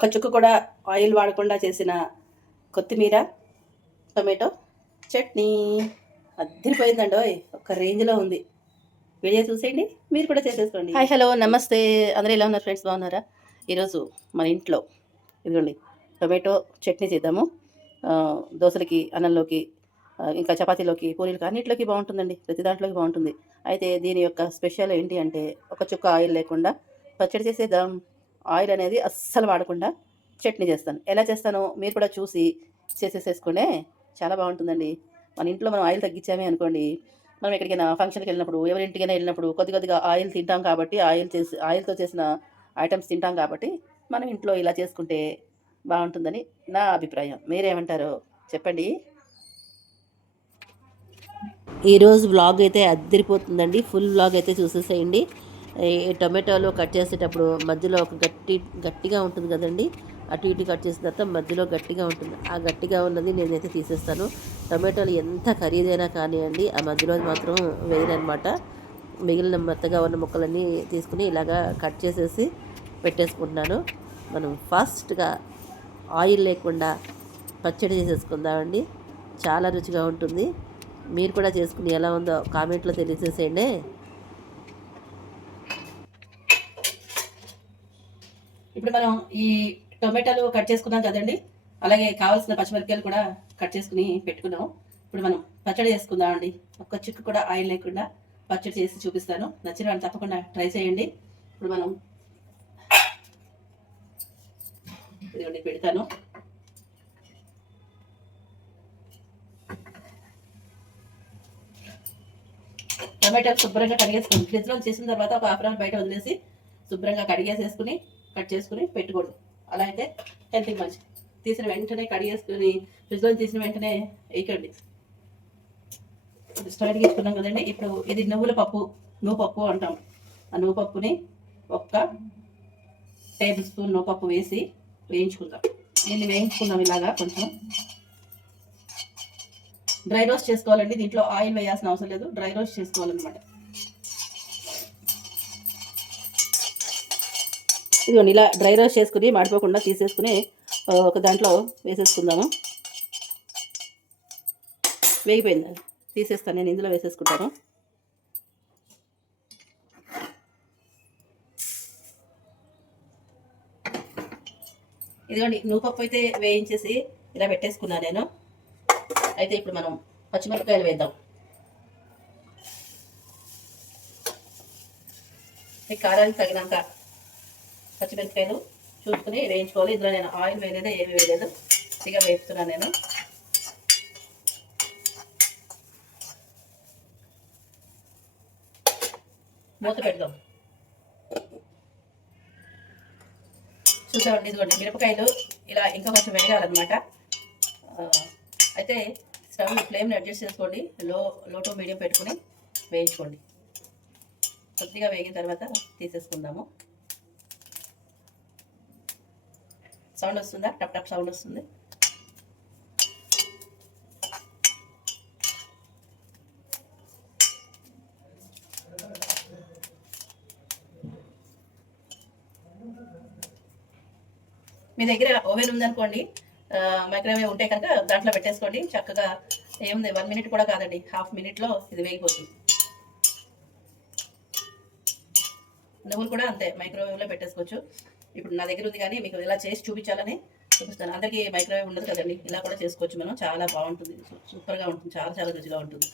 ఒక్క చుక్క కూడా ఆయిల్ వాడకుండా చేసిన కొత్తిమీర టొమాటో చట్నీ. అద్దరిపోయిందండి ఓయ్ ఒక రేంజ్లో ఉంది. వీడియో చూసేయండి మీరు కూడా చేసేసుకోండి. హాయ్ హలో నమస్తే. అందరూ ఎలా ఉన్నారు ఫ్రెండ్స్? బాగున్నారా? ఈరోజు మన ఇంట్లో ఇదిగోండి టొమాటో చట్నీ చేద్దాము. దోశలకి అన్నంలోకి ఇంకా చపాతీలోకి పూరీలకి అన్నింటిలోకి బాగుంటుందండి. ప్రతి దాంట్లోకి బాగుంటుంది. అయితే దీని యొక్క స్పెషల్ ఏంటి అంటే ఒక చుక్క ఆయిల్ లేకుండా పచ్చడి చేసేద్దాం. ఆయిల్ అనేది అస్సలు వాడకుండా చట్నీ చేస్తాను. ఎలా చేస్తానో మీరు కూడా చూసి చేసేసేసుకునే చాలా బాగుంటుందండి. మన ఇంట్లో మనం ఆయిల్ తగ్గించామే అనుకోండి మనం ఎక్కడికైనా ఫంక్షన్కి వెళ్ళినప్పుడు ఎవరింటికైనా వెళ్ళినప్పుడు కొద్ది కొద్దిగా ఆయిల్ తింటాం కాబట్టి ఆయిల్ చేసి ఆయిల్తో చేసిన ఐటమ్స్ తింటాం కాబట్టి మనం ఇంట్లో ఇలా చేసుకుంటే బాగుంటుందని నా అభిప్రాయం. మీరేమంటారో చెప్పండి. ఈరోజు వ్లాగ్ అయితే అద్దరిపోతుందండి ఫుల్ వ్లాగ్ అయితే చూసేసేయండి. టొమాటోలు కట్ చేసేటప్పుడు మధ్యలో ఒక గట్టి గట్టిగా ఉంటుంది కదండి. అటు ఇటు కట్ చేసిన తర్వాత మధ్యలో గట్టిగా ఉంటుంది. ఆ గట్టిగా ఉన్నది నేనైతే తీసేస్తాను. టొమాటోలు ఎంత ఖరీదైనా కానివ్వండి ఆ మధ్యలో మాత్రం వేయనమాట మిగిలిన మెత్తగా ఉన్న ముక్కలన్నీ తీసుకుని ఇలాగా కట్ చేసేసి పెట్టేసుకుంటున్నాను. మనం ఫాస్ట్గా ఆయిల్ లేకుండా పచ్చడి చేసేసుకుందామండి. చాలా రుచిగా ఉంటుంది. మీరు కూడా చేసుకుని ఎలా ఉందో కామెంట్లో తెలియజేసేయండి. ఇప్పుడు మనం ఈ టొమాటోలు కట్ చేసుకున్నాం కదండి. అలాగే కావాల్సిన పచ్చిమిరపకాయలు కూడా కట్ చేసుకుని పెట్టుకున్నాం ఇప్పుడు మనం పచ్చడి చేసుకుందాం అండి. ఒక్క చిక్కు కూడా ఆయిల్ లేకుండా పచ్చడి చేసి చూపిస్తాను. నచ్చిన వాళ్ళు తప్పకుండా ట్రై చేయండి. ఇప్పుడు మనం ఇదిగోండి పెడతాను. టమాటాలు శుభ్రంగా కడిగేసుకుని ఫ్రిడ్జ్లో చేసిన తర్వాత ఒక హాఫ్ అవర్ బయట వదిలేసి శుభ్రంగా కడిగేసేసుకుని కట్ చేసుకుని పెట్టుకోండి అలా అయితే హెల్త్కి మంచిది. తీసిన వెంటనే కడిగేసుకుని ఫ్రిడ్జ్లో తీసిన వెంటనే వేయకండి. స్టవ్ తీసుకున్నాం కదండి ఇప్పుడు ఇది నువ్వుల పప్పు నువ్వు పప్పు అంటాం. ఆ నువ్వు పప్పుని ఒక్క టేబుల్ స్పూన్ నువ్వు పప్పు వేసి వేయించుకుందాం. దీన్ని వేయించుకుందాం ఇలాగా కొంచెం. డ్రై రోస్ట్ చేసుకోవాలండి దీంట్లో ఆయిల్ వేయాల్సిన అవసరం లేదు డ్రై రోస్ట్ చేసుకోవాలన్నమాట. ఇదిగోండి ఇలా డ్రై రోస్ట్ చేసుకుని మాడిపోకుండా తీసేసుకుని ఒక దాంట్లో వేసేసుకుందాము. వేగిపోయింది. తీసేస్తాను నేను ఇందులో వేసేసుకుంటాను. ఇదిగోండి నూపప్పు అయితే వేయించేసి ఇలా పెట్టేసుకున్నాను నేను. అయితే ఇప్పుడు మనం పచ్చిమిరపకాయలు వేద్దాం. ఈ కారానికి తగినంత పచ్చిమిరపకాయలు చూసుకుని వేయించుకోవాలి. ఇందులో నేను ఆయిల్ వేయలేదు ఏమి వేయలేదు. ఇక వేపుతున్నాను నేను. మూత పెడదాం. చూసామండి ఇదిగోండి మిరపకాయలు ఇలా ఇంకా కొంచెం వెనగాలన్నమాట అయితే స్టవ్ ఫ్లేమ్ని అడ్జస్ట్ చేసుకోండి. లో లో టు మీడియం పెట్టుకుని వేయించుకోండి. కొద్దిగా వేగిన తర్వాత తీసేసుకుందాము. సౌండ్ వస్తుందా? టప్ టప్ సౌండ్ వస్తుంది. మీ దగ్గర ఓవెన్ ఉందనుకోండి మైక్రోవేవ్ ఉంటే కనుక దాంట్లో పెట్టేసుకోండి. చక్కగా ఏముంది? వన్ మినిట్ కూడా కాదండి. హాఫ్ మినిట్లో ఇది వేగిపోతుంది. నువ్వులు కూడా అంతే మైక్రోవేవ్లో పెట్టేసుకోవచ్చు. ఇప్పుడు నా దగ్గర ఉంది కానీ మీకు ఇలా చేసి చూపించాలని చూపిస్తాను. అందరికీ మైక్రోవేవ్ ఉండదు కదండి. ఇలా కూడా చేసుకోవచ్చు మనం. చాలా బాగుంటుంది. సూపర్గా ఉంటుంది. చాలా చాలా రుచిగా ఉంటుంది.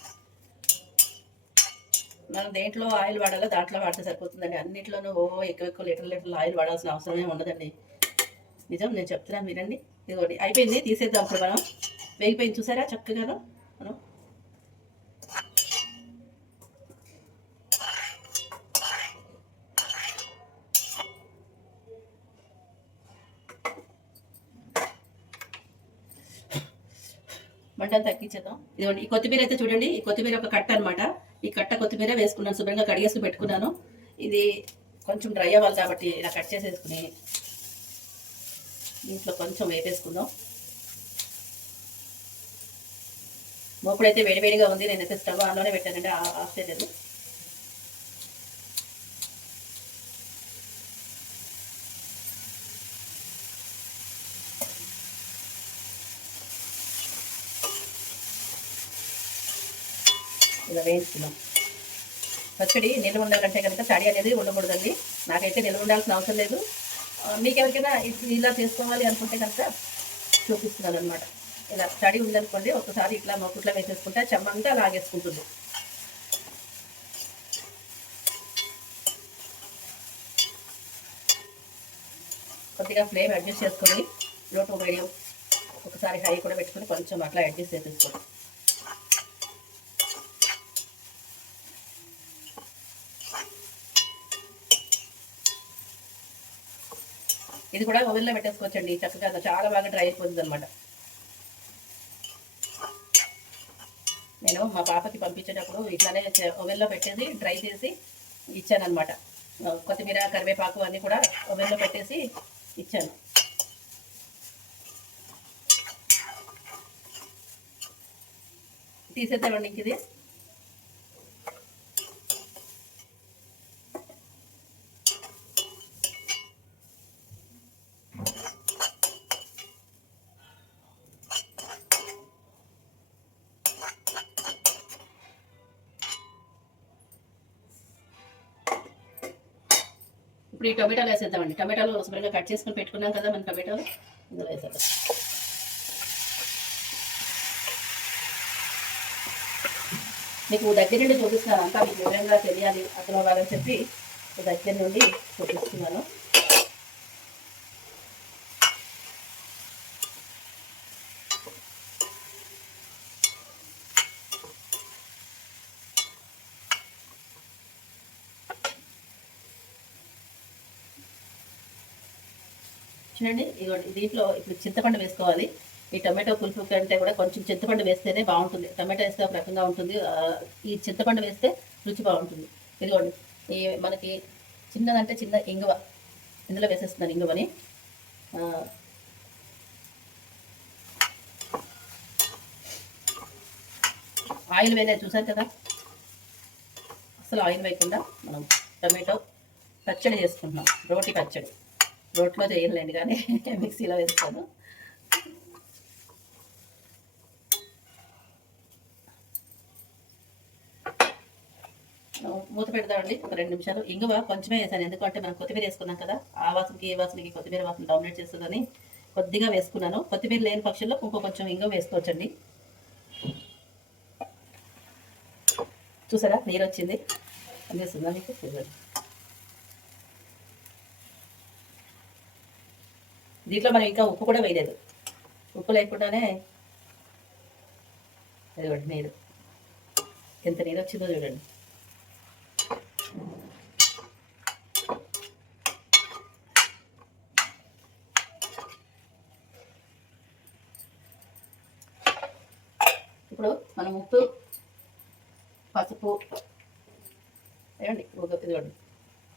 మనం దేంట్లో ఆయిల్ వాడాలో దాంట్లో వాడితే సరిపోతుందండి. అన్నింటిలోనూ ఓ ఎక్కువ ఎక్కువ లీటర్ లీటర్లు ఆయిల్ వాడాల్సిన అవసరమే ఉండదండి. నిజం నేను చెప్తున్నాను వినండి. ఇదిగోండి. అయిపోయింది. తీసేద్దాం అప్పుడు మనం. వేగిపోయింది చూసారా? చక్కగాను మనం మంటను తగ్గించేద్దాం. ఇదిగోండి ఈ కొత్తిమీర అయితే చూడండి ఈ కొత్తిమీర ఒక కట్ట అనమాట ఈ కట్ట కొత్తిమీర వేసుకున్నాను శుభ్రంగా కడిగేసి పెట్టుకున్నాను. ఇది కొంచెం డ్రై అవ్వాలి కాబట్టి ఇలా కట్ చేసేసుకుని దీంట్లో కొంచెం వేపేసుకుందాం. మోపుడైతే వేడివేడిగా ఉంది నేనైతే స్టవ్ ఆన్లోనే పెట్టానంటే ఆ- ఆఫ్ చేయలేదు. ఇలా వేయించుకున్నాం పచ్చడి నిల్వ ఉండాలంటే కనుక తడి అనేది ఉండకూడదండి. నాకైతే నిల్వ ఉండాల్సిన అవసరం లేదు. మీకు ఎవరికైనా ఇలా చేసుకోవాలి అనుకుంటే కనుక చూపిస్తున్నాను అనమాట ఇలా తడి ఉందనుకోండి ఒకసారి ఇట్లా మొక్కుట్లో వేసేసుకుంటే చెమ్మంతా లాగేసుకుంటుంది. కొద్దిగా ఫ్లేమ్ అడ్జస్ట్ చేసుకొని లో టు మీడియం ఒకసారి హై కూడా పెట్టుకొని కొంచెం అట్లా అడ్జస్ట్ చేసేసుకోండి. ఇది కూడా ఓవెన్లో పెట్టేసుకోవచ్చండి. చక్కగా చాలా బాగా డ్రై అయిపోతుంది అనమాట నేను మా పాపకి పంపించేటప్పుడు ఇట్లానే ఓవెన్లో పెట్టేసి డ్రై చేసి ఇచ్చానమాట కొత్తిమీర కరివేపాకు అన్నీ కూడా ఓవెన్లో పెట్టేసి ఇచ్చాను. తీసేద్దామండి ఇంక ఇది. ఇప్పుడు ఈ టొమాటోలు వేసేద్దామండి. టొమాటోలు శుభ్రంగా కట్ చేసుకుని పెట్టుకున్నాం కదా మన టమాటాలు. ఇందులో వేసేద్దాం. మీకు దగ్గర నుండి చూపిస్తున్నాను. అంతా మీకు వివరంగా తెలియాలి అర్థం అవ్వాలని చెప్పి దగ్గర నుండి చూపిస్తున్నాను. చూడండి ఇదిగోండి దీంట్లో ఇప్పుడు చింతపండు వేసుకోవాలి. ఈ టమాటో పులుపు కంటే కూడా కొంచెం చింతపండు వేస్తేనే బాగుంటుంది. టమాటో వేస్తే ఒక రకంగా ఉంటుంది. ఈ చింతపండు వేస్తే రుచి బాగుంటుంది. ఇదిగోండి ఈ మనకి చిన్నదంటే చిన్న ఇంగువ. ఇందులో వేసేస్తున్నాను ఇంగువని. ఆయిల్ వేయలేదు చూసారు కదా? అసలు ఆయిల్ వేయకుండా మనం టమాటో పచ్చడి చేసుకుంటున్నాం. రోటి పచ్చడి. రోట్లో చేయలేండి కానీ మిక్సీలో వేస్తాను. మూత పెడదామండి ఒక రెండు నిమిషాలు. ఇంగువ కొంచెమే వేసాను ఎందుకంటే మనం కొత్తిమీర వేసుకున్నాం కదా ఆ వాసనకి ఏ వాసనకి కొత్తిమీర వాసన డామినేట్ చేస్తుందని కొద్దిగా వేసుకున్నాను. కొత్తిమీర లేని పక్షుల్లో ఇంకో కొంచెం ఇంగువ వేసుకోవచ్చండి. చూసారా? నీరు వచ్చింది అందిస్తుందా మీకు చూడండి దీంట్లో మనం ఇంకా ఉప్పు కూడా వేయలేదు. ఉప్పు లేకుండానే ఇదిగోండి నీరు. ఎంత నీరు వచ్చిందో చూడండి. ఇప్పుడు మనం ఉప్పు పసుపు ఏమండి? ఒక- ఇదిగోండి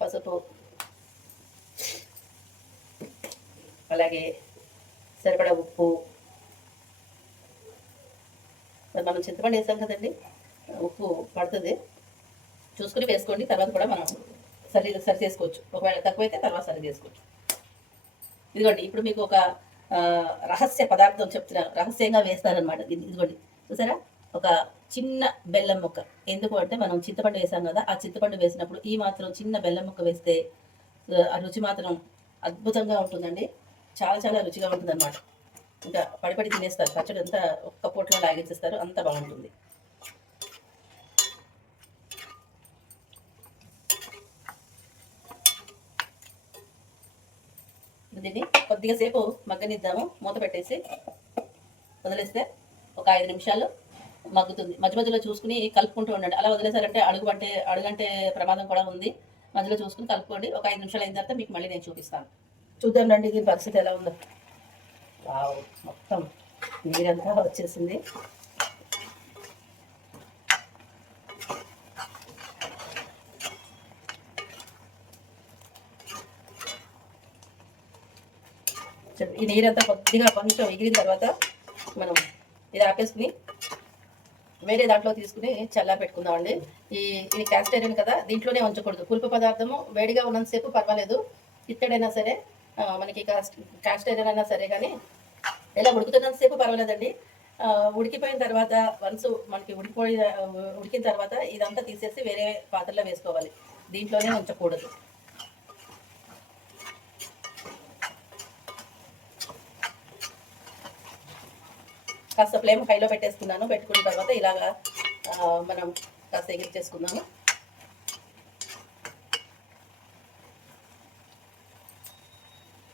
పసుపు అలాగే సరిపడా ఉప్పు మరి మనం చింతపండు వేసాం కదండి. ఉప్పు పడుతుంది. చూసుకుని వేసుకోండి. తర్వాత కూడా మనం సరి సరి చేసుకోవచ్చు. ఒకవేళ తక్కువైతే తర్వాత సరి చేసుకోవచ్చు. ఇదిగోండి ఇప్పుడు మీకు ఒక రహస్య పదార్థం చెప్తున్నాను రహస్యంగా వేస్తారనమాట ఇది ఇదిగోండి. చూసారా? ఒక చిన్న బెల్లం ముక్క. ఎందుకు అంటే మనం చింతపండు వేసాం కదా ఆ చింతపండు వేసినప్పుడు ఈ మాత్రం చిన్న బెల్లం ముక్క వేస్తే ఆ, ఆ రుచి మాత్రం అద్భుతంగా ఉంటుందండి. చాలా చాలా రుచిగా ఉంటుంది అనమాట ఇంకా పడిపడి తినేస్తారు. పచ్చడి అంతా ఒక్క పూటలో లాగించేస్తారు అంత బాగుంటుంది. దీన్ని కొద్దిగా సేపు మగ్గనిద్దాము. మూత పెట్టేసి వదిలేస్తే ఒక ఐదు నిమిషాలు మగ్గుతుంది. మధ్య మధ్యలో చూసుకుని కలుపుకుంటూ ఉండండి. అలా వదిలేసారంటే అడుగు అంటే అడుగంటే ప్రమాదం కూడా ఉంది. మధ్యలో చూసుకుని కలుపుకోండి. ఒక ఐదు నిమిషాలు అయిన తర్వాత మీకు మళ్ళీ నేను చూపిస్తాను. చూద్దాం రండి దీని పరిస్థితి ఎలా ఉందో. వావ్ మొత్తం నీరంతా వచ్చేసింది. ఈ నీరంతా కొద్దిగా కొంచెం ఎగిరిన తర్వాత మనం ఇది ఆపేసుకుని వేరే దాంట్లో తీసుకుని చల్లారి పెట్టుకుందామండి. ఈ ఇది క్యాస్టైరన్ కదా దీంట్లోనే ఉంచకూడదు. పులుపు పదార్థము వేడిగా ఉన్నంతసేపు పర్వాలేదు. ఇత్తడైనా సరే మనకి కాస్ట్ అయినా సరే కానీ ఇలా ఉడుకుతున్నంతసేపు పర్వాలేదండి. ఉడికిపోయిన తర్వాత వన్స్ మనకి ఉడికిపోయి ఉడికిన తర్వాత ఇదంతా తీసేసి వేరే పాత్రలో వేసుకోవాలి. దీంట్లోనే ఉంచకూడదు. కాస్త ఫ్లేమ్ హైలో పెట్టేసుకున్నాను. పెట్టుకున్న తర్వాత ఇలాగా మనం కాస్త ఎగిరిచేసుకుందాము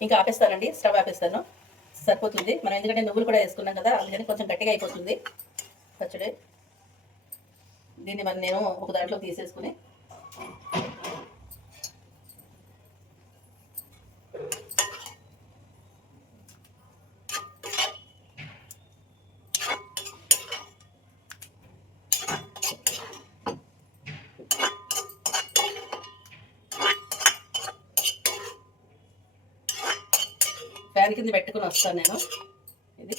ఇంకా ఆపేస్తానండి. స్టవ్ ఆపేస్తాను. సరిపోతుంది. మనం ఎందుకంటే నువ్వులు కూడా వేసుకున్నాం కదా అందుకని కొంచెం గట్టిగా అయిపోతుంది. పచ్చడి. దీన్ని మరి నేను ఒక దాంట్లో తీసేసుకుని ఫ్యాన్ కింద పెట్టుకుని వస్తాను నేను. ఇది.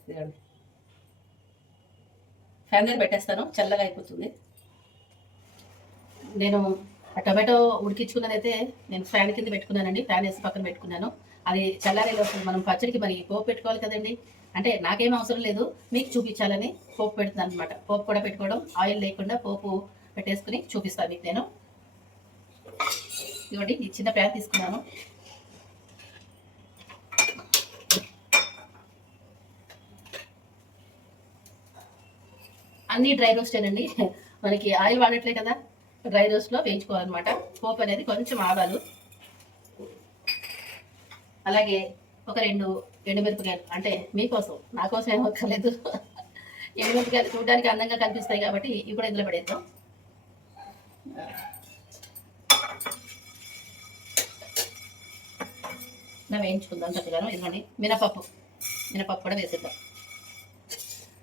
ఇదిగోండి. ఫ్యాన్ దగ్గర పెట్టేస్తాను. చల్లగా అయిపోతుంది. నేను ఆ టొమాటో ఉడికించుకున్నది అయితే నేను ఫ్యాన్ కింద పెట్టుకున్నానండి. ఫ్యాన్ వేసి పక్కన పెట్టుకున్నాను. అది చల్లారేలో మనం పచ్చడికి మరి పోపు పెట్టుకోవాలి కదండి. అంటే నాకేం అవసరం లేదు. మీకు చూపించాలని పోపు పెడుతున్నాను అనమాట పోపు కూడా పెట్టుకోవడం ఆయిల్ లేకుండా పోపు పెట్టేసుకుని చూపిస్తాను మీకు నేను. ఇదిగోండి ఈ చిన్న ప్యాన్ తీసుకున్నాను. అన్ని డ్రై రోస్టేనండి మనకి ఆయిల్ వాడట్లే కదా డ్రై రోస్ట్లో వేయించుకోవాలన్నమాట. పోపు అనేది కొంచెం ఆవాలు. అలాగే ఒక రెండు ఎండుమిరపకాయలు అంటే మీకోసం నా కోసం ఏం అక్కర్లేదు. ఎండుమిరపకాయలు చూడడానికి అందంగా కనిపిస్తాయి కాబట్టి ఇవి కూడా ఇందులో పడేద్దాం వేయించుకుందాం చక్కగాను ఇదిగోండి మినపప్పు. మినపప్పు కూడా వేసేద్దాం.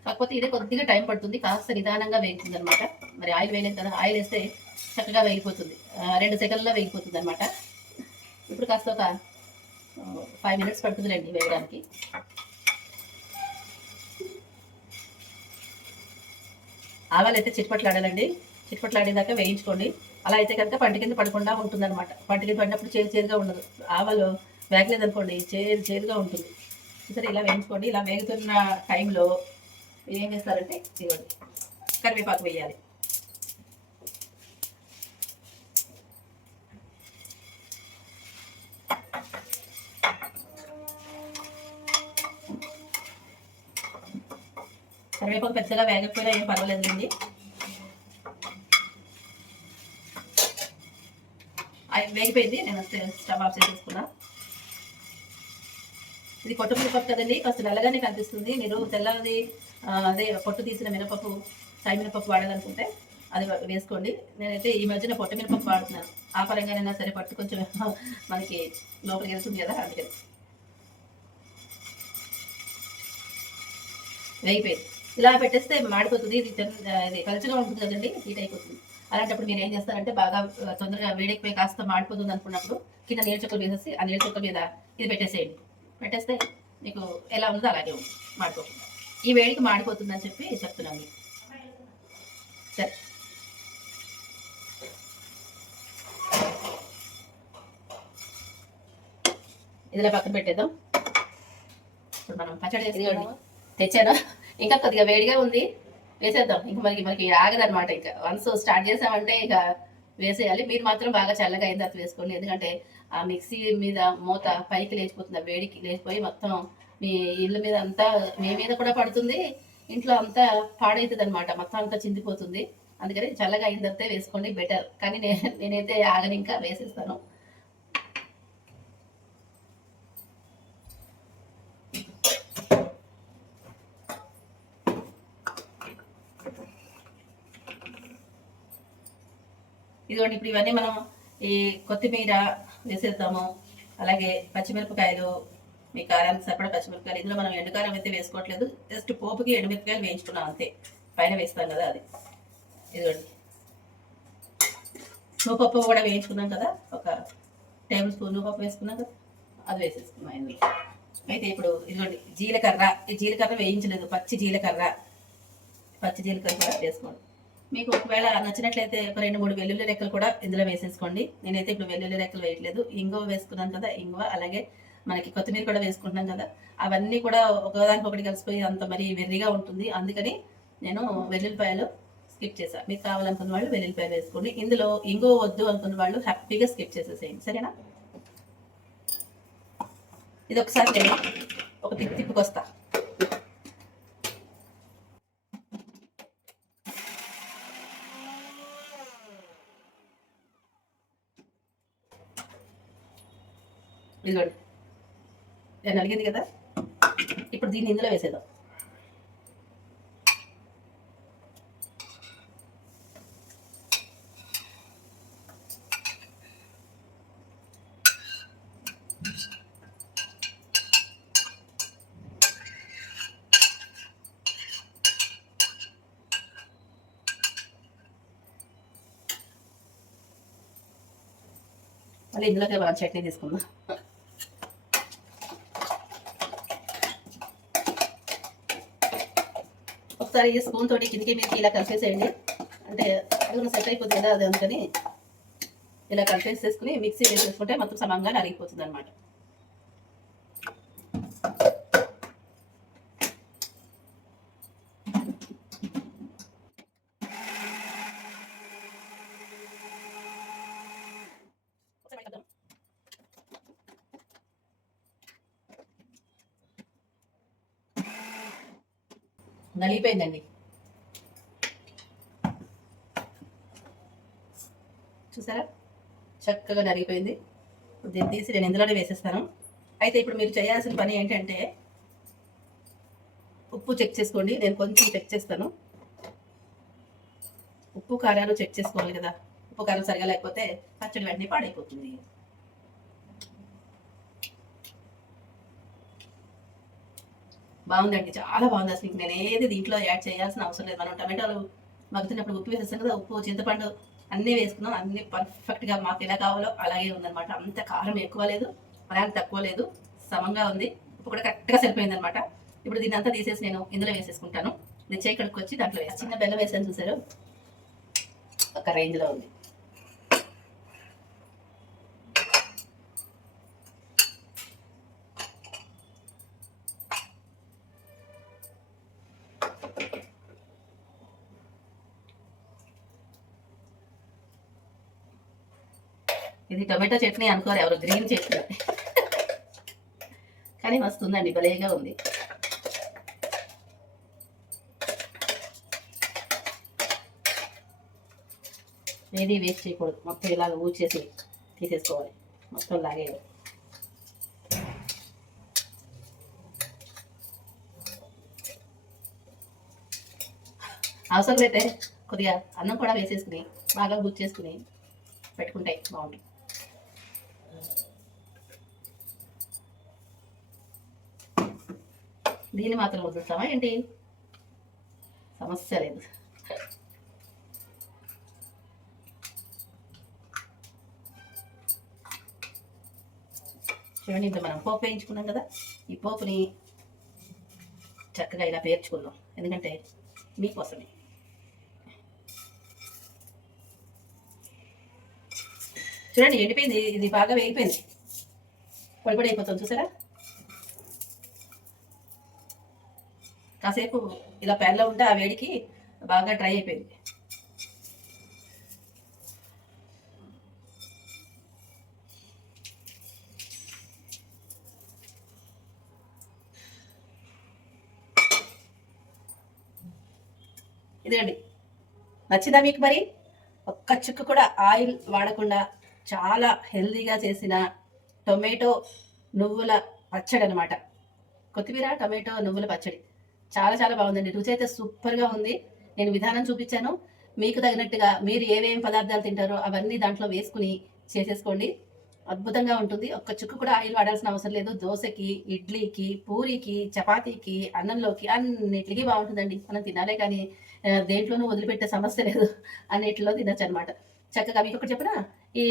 కాకపోతే ఇదే కొద్దిగా టైం పడుతుంది కాస్త నిదానంగా వేగుతుంది అనమాట మరి ఆయిల్ వేయలేదు కదా ఆయిల్ వేస్తే చక్కగా వేగిపోతుంది. రెండు సెకండ్లో వేగిపోతుంది అనమాట ఇప్పుడు కాస్త ఒక ఫైవ్ మినిట్స్ పడుతుందిలేండి వేయడానికి. ఆవాలు అయితే చిట్పట్లాడాలండి. చిట్పట్లాడేదాకా వేయించుకోండి. అలా అయితే కనుక పంట కింద పడకుండా ఉంటుంది అనమాట పంట కింద పడినప్పుడు చేదు చేదుగా ఉండదు. ఆవాలు వేగలేదు అనుకోండి చేదు చేదుగా ఉంటుంది. సరే ఇలా వేయించుకోండి. ఇలా వేగుతున్న టైంలో ఏం చేస్తారంటే ఇవ్వండి కరివేపాకు వేయాలి. కరివేపాకు పెద్దగా వేగకపోయినా ఏం పర్వాలేదండి అవి వేగిపోయింది. నేను స్టవ్ ఆఫ్ చేసేసుకున్నాను ఇది పొట్టు మినపప్పు కదండి. కాస్త నల్లగానే కనిపిస్తుంది. మీరు తెల్లది అదే పొట్టు తీసిన మినపప్పు సాయి మినపప్పు వాడాలనుకుంటే అది వేసుకోండి. నేనైతే ఈ మధ్యన పొట్టు మినపప్పు వాడుతున్నాను. ఆ పరంగానైనా సరే పట్టు కొంచెం మనకి లోపలికి వెళ్తుంది కదా అందుకని వేగిపోయింది. ఇలా పెట్టేస్తే మాడిపోతుంది. ఇది ఇది పలుచగా ఉంటుంది కదండి హీట్ అయిపోతుంది. అలాంటప్పుడు మీరు ఏం చేస్తారంటే బాగా తొందరగా వేడెక్కిపోయి కాస్త మాడిపోతుంది అనుకున్నప్పుడు కింద నీళ్ళ చుక్కలు వేసేసి ఆ నీళ్ళ చుక్క మీద ఇది పెట్టేసేయండి. పెట్టేస్తే మీకు ఎలా ఉందో అలాగే ఉంది. మాడిపోకుండా ఈ వేడికి మాడిపోతుందని చెప్పి చెప్తున్నాను మీకు. సరే. ఇదిలా పక్కన పెట్టేద్దాం. ఇప్పుడు మనం పచ్చడి చేసి తెచ్చాను. ఇంకా కొద్దిగా వేడిగా ఉంది. వేసేద్దాం. ఇంకా మనకి మనకి ఆగదనమాట ఇంకా. వన్స్ స్టార్ట్ చేసామంటే ఇక వేసేయాలి. మీరు మాత్రం బాగా చల్లగా అయిన తర్వాత వేసుకోండి. ఎందుకంటే ఆ మిక్సీ మీద మూత పైకి లేచిపోతుంది. వేడికి లేచిపోయి మొత్తం మీ ఇల్లు మీద అంతా మీ మీద కూడా పడుతుంది. ఇంట్లో అంతా పాడవుతుంది అనమాట మొత్తం అంతా చిందిపోతుంది. అందుకని చల్లగా అయిన తర్వాత వేసుకోండి. బెటర్ కానీ నేను నేనైతే ఆగని ఇంకా వేసేస్తాను. ఇదిగోండి ఇప్పుడు ఇవన్నీ మనం ఈ కొత్తిమీర వేసేద్దాము. అలాగే పచ్చిమిరపకాయలు మీ కారానికి సరిపడా పచ్చిమిరపకాయలు. ఇందులో మనం ఎండుకారం అయితే వేసుకోవట్లేదు. జస్ట్ పోపుకి ఎండుమిరపకాయలు వేయించుకున్నాం అంతే. పైన వేస్తాం కదా అది. ఇదిగోండి. నూపప్పు కూడా వేయించుకున్నాం కదా. ఒక టేబుల్ స్పూన్ నూపప్పు వేసుకున్నాం కదా. అది వేసేసుకున్నాం ఇందులో. అయితే ఇప్పుడు ఇదిగోండి జీలకర్ర. ఈ జీలకర్ర వేయించలేదు. పచ్చి జీలకర్ర. పచ్చి జీలకర్ర కూడా వేసుకోండి. మీకు ఒకవేళ నచ్చినట్లయితే ఒక రెండు మూడు వెల్లుల్లి రెక్కలు కూడా ఇందులో వేసేసుకోండి. నేనైతే ఇప్పుడు వెల్లుల్లి రెక్కలు వేయట్లేదు. ఇంగువ వేసుకున్నాను కదా ఇంగువ అలాగే మనకి కొత్తిమీర కూడా వేసుకుంటున్నాం కదా అవన్నీ కూడా ఒకదానికి ఒకటి కలిసిపోయి అంత మరి వెర్రిగా ఉంటుంది. అందుకని నేను వెల్లుల్లిపాయలు స్కిప్ చేశాను మీకు కావాలనుకున్న వాళ్ళు వెల్లుల్లిపాయలు వేసుకోండి. ఇందులో ఇంగువ వద్దు అనుకున్న వాళ్ళు హ్యాపీగా స్కిప్ చేసేసేయండి. సరేనా? ఇది ఒకసారి ఒక తిప్పు తిప్పుకొస్తా ఇదిగోండి. నేను అడిగింది కదా? ఇప్పుడు దీన్ని ఇందులో వేసేద్దాం. మళ్ళీ ఇందులోకి బాగా చట్నీ తీసుకుందాం. ఒకసారి స్పూన్ తోటి కిందికి మీరు ఇలా కలిపేసేయండి అంటే అడుగున సెట్ అయిపోతుంది కదా అది అందుకని ఇలా కలిపేసేసుకుని మిక్సీ వేసేసుకుంటే మొత్తం సమంగా నలిగిపోతుంది అనమాట నలిగిపోయిందండి. చూసారా? చక్కగా నలిగిపోయింది. దీన్ని తీసి నేను ఇందులోనే వేసేస్తాను. అయితే ఇప్పుడు మీరు చేయాల్సిన పని ఏంటంటే ఉప్పు చెక్ చేసుకోండి. నేను కొంచెం చెక్ చేస్తాను. ఉప్పు కారాలు చెక్ చేసుకోవాలి కదా. ఉప్పు కారం సరిగా లేకపోతే పచ్చడి వెంటనే పాడైపోతుంది. బాగుందండి. చాలా బాగుంది అసలు. ఇంక నేను ఏది దీంట్లో యాడ్ చేయాల్సిన అవసరం లేదు. మనం టమాటాలు మగ్గుతున్నప్పుడు ఉప్పు వేసేస్తాం కదా ఉప్పు చింతపండు అన్నీ వేసుకున్నాం. అన్నీ పర్ఫెక్ట్గా మాకు ఎలా కావాలో అలాగే ఉందన్నమాట. అంత కారం ఎక్కువ లేదు అలాగే తక్కువ లేదు. సమంగా ఉంది. ఉప్పు కూడా కరెక్ట్గా సరిపోయింది అనమాట ఇప్పుడు దీన్ని అంతా తీసేసి నేను ఇందులో వేసేసుకుంటాను. నేను చేయి కడుక్కొచ్చి దాంట్లో వేసి చిన్న బెల్లం వేసాను చూసారు? ఒక రేంజ్లో ఉంది. ఇది టొమాటో చట్నీ అనుకోరు ఎవరు గ్రీన్ చట్నీ. కానీ వస్తుందండి భలేగా ఉంది. ఏది వేస్ట్ చేయకూడదు మొత్తం ఇలాగ ఊచేసి తీసేసుకోవాలి. మొత్తం లాగేయాలి అవసరం అయితే కొద్దిగా అన్నం కూడా వేసేసుకుని బాగా గుర్తు పెట్టుకుంటాయి బాగుంటుంది. దీన్ని మాత్రం వదులుతామా ఏంటి? సమస్య లేదు. చూడండి ఇంత మనం పోపు వేయించుకున్నాం కదా. ఈ పోపుని చక్కగా ఇలా పేర్చుకుందాం. ఎందుకంటే మీకోసమే. చూడండి ఎండిపోయింది. ఇది బాగా వేగిపోయింది. పొడి పొడి అయిపోతుంది చూసారా? కాసేపు ఇలా పెన్లో ఉంటే ఆ వేడికి బాగా డ్రై అయిపోయింది. ఇదండి నచ్చిందా మీకు మరి? ఒక్క చుక్క కూడా ఆయిల్ వాడకుండా చాలా హెల్దీగా చేసిన టొమాటో నువ్వుల పచ్చడి అనమాట కొత్తిమీర టొమాటో నువ్వుల పచ్చడి. చాలా చాలా బాగుందండి. రుచి అయితే సూపర్గా ఉంది. నేను విధానం చూపించాను. మీకు తగినట్టుగా మీరు ఏవేం పదార్థాలు తింటారో అవన్నీ దాంట్లో వేసుకుని చేసేసుకోండి. అద్భుతంగా ఉంటుంది. ఒక్క చుక్క కూడా ఆయిల్ వాడాల్సిన అవసరం లేదు. దోశకి ఇడ్లీకి పూరికి చపాతీకి అన్నంలోకి అన్నిటికీ బాగుంటుందండి. మనం తినాలే కానీ దేంట్లోనూ వదిలిపెట్టే సమస్య లేదు. అన్నిటిలో తినచ్చు అనమాట చక్కగా మీకు ఒకటి చెప్పిన? ఈ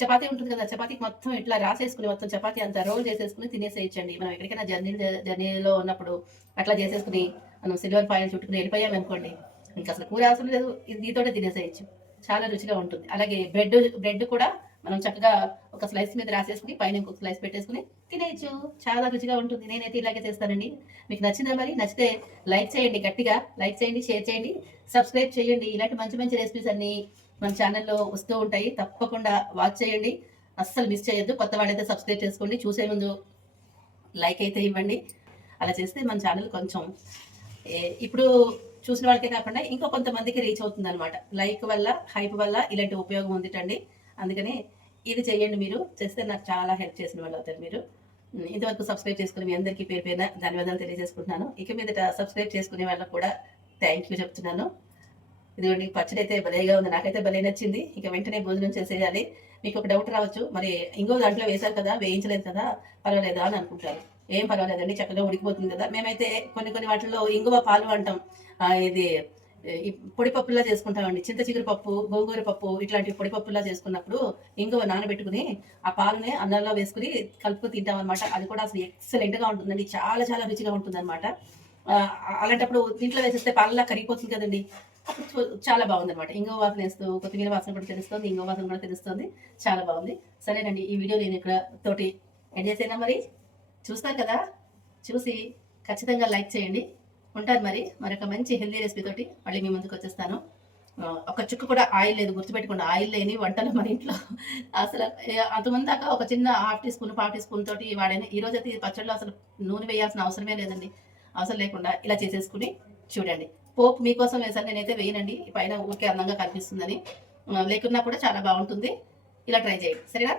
చపాతీ ఉంటుంది కదా చపాతీకి మొత్తం ఇట్లా రాసేసుకుని మొత్తం చపాతీ అంతా రోల్ చేసేసుకుని తినేసేయచ్చండి. మనం ఎక్కడికైనా జర్నీ జర్నీలో ఉన్నప్పుడు అట్లా చేసేసుకుని మనం సిల్వర్ ఫాయిల్ చుట్టుకుని వెళ్ళిపోయాం అనుకోండి ఇంకా అసలు కూర అవసరం లేదు. ఇది దీతోటే తినేసేయచ్చు. చాలా రుచిగా ఉంటుంది. అలాగే బ్రెడ్ బ్రెడ్ కూడా మనం చక్కగా ఒక స్లైస్ మీద రాసేసుకుని పైన ఇంకొక స్లైస్ పెట్టేసుకుని తినేయచ్చు. చాలా రుచిగా ఉంటుంది. నేనైతే ఇలాగే చేస్తానండి. మీకు నచ్చిందా మరి? నచ్చితే లైక్ చేయండి గట్టిగా. లైక్ చేయండి షేర్ చేయండి. సబ్స్క్రైబ్ చేయండి. ఇలాంటి మంచి మంచి రెసిపీస్ అన్ని మన ఛానల్లో వస్తూ ఉంటాయి. తప్పకుండా వాచ్ చేయండి. అస్సలు మిస్ చేయొద్దు. కొత్త వాళ్ళైతే సబ్స్క్రైబ్ చేసుకోండి. చూసే ముందు లైక్ అయితే ఇవ్వండి. అలా చేస్తే మన ఛానల్ కొంచెం ఏ- ఇప్పుడు చూసిన వాళ్ళకే కాకుండా ఇంకో కొంతమందికి రీచ్ అవుతుంది అనమాట లైక్ వల్ల హైప్ వల్ల ఇలాంటి ఉపయోగం ఉందిటండి. అందుకని ఇది చేయండి మీరు. చేస్తే నాకు చాలా హెల్ప్ చేసిన వాళ్ళు అవుతారు మీరు. ఇంతవరకు సబ్స్క్రైబ్ చేసుకుని మీ అందరికీ పేరు పేరున ధన్యవాదాలు తెలియజేసుకుంటున్నాను. ఇక మీదట సబ్స్క్రైబ్ చేసుకునే వాళ్ళకు కూడా థ్యాంక్ యూ చెప్తున్నాను. ఇదిగోండి పచ్చడి అయితే భలేగా ఉంది. నాకైతే భలే నచ్చింది. ఇక వెంటనే భోజనం చేసేయాలి. మీకు ఒక డౌట్ రావచ్చు. మరి ఇంకో దాంట్లో వేశారు కదా వేయించలేదు కదా పర్వాలేదా అని అనుకుంటారు. ఏం పర్వాలేదండి చక్కగా ఉడికిపోతుంది కదా. మేమైతే కొన్ని కొన్ని వాటిల్లో ఇంగువ పాలు అంటాం. ఇది పొడిపప్పులా పొడి పప్పులా చేసుకుంటామండి. చింత చిగురు పప్పు గోంగూర పప్పు ఇట్లాంటి పొడి పప్పులా చేసుకున్నప్పుడు ఇంగువ నానబెట్టుకుని ఆ పాలనే అన్నంలో వేసుకుని కలుపుకు తింటాం అనమాట అది కూడా అసలు ఎక్సలెంట్గా ఉంటుందండి. చాలా చాలా రుచిగా ఉంటుంది అనమాట అలాంటప్పుడు దీంట్లో వేసేస్తే పాలలా కరిగిపోతుంది కదండి. చాలా బాగుంది అనమాట ఇంగో వాసన వేస్తూ కొత్తిమీర వాసన కూడా తెలుస్తుంది ఇంగో వాసన కూడా తెలుస్తుంది చాలా బాగుంది. సరేనండి ఈ వీడియో నేను ఇక్కడ తోటి ఎండ్ చేసేనా మరి? చూస్తాను కదా? చూసి ఖచ్చితంగా లైక్ చేయండి. ఉంటాను మరి. మరొక మంచి హెల్దీ రెసిపీ తోటి మళ్ళీ మీ ముందుకు వచ్చేస్తాను. ఒక చుక్క కూడా ఆయిల్ లేదు గుర్తుపెట్టుకోండి. ఆయిల్ లేని వంటలు మన ఇంట్లో. అసలు అంతమంది దాకా ఒక చిన్న హాఫ్ టీ స్పూన్ పావు టీ స్పూన్ తోటి వాడాను ఈ రోజు అయితే ఈ పచ్చడిలో అసలు నూనె వేయాల్సిన అవసరమే లేదండి. అవసరం లేకుండా ఇలా చేసేసుకుని చూడండి. పోపు మీకోసం వేసాను నేనైతే వేయనండి. పైన ఊరికే అందంగా కనిపిస్తుందని. లేకున్నా కూడా చాలా బాగుంటుంది. ఇలా ట్రై చేయండి. సరేనా?